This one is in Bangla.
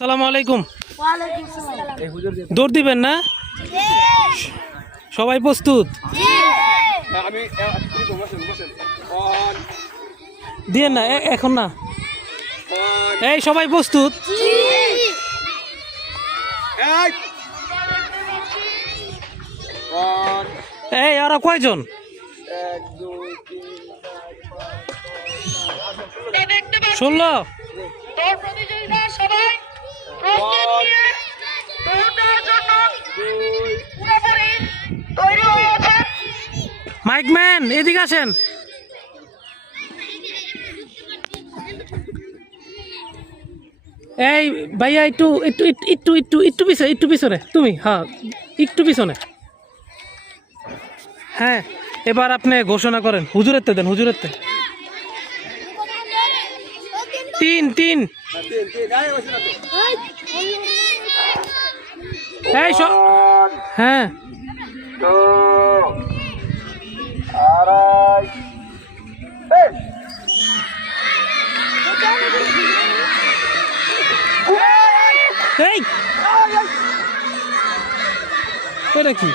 আসসালামু আলাইকুম। দৌড় দিবেন না? সবাই প্রস্তুত? দিয়েন না এখন না। এই সবাই প্রস্তুত? এই ওরা কয়জন? শুনলো? মাইকম্যান এদিকে আসেন। এই ভাইয়া একটু একটু একটু একটু একটু পিছনে, একটু পিছনে তুমি। হ্যাঁ একটু পিছনে। হ্যাঁ এবার আপনি ঘোষণা করেন। হুজুরের তে দেন, হুজুরের তে। তিন তিন। এই হ্যাঁ এই এটা কি?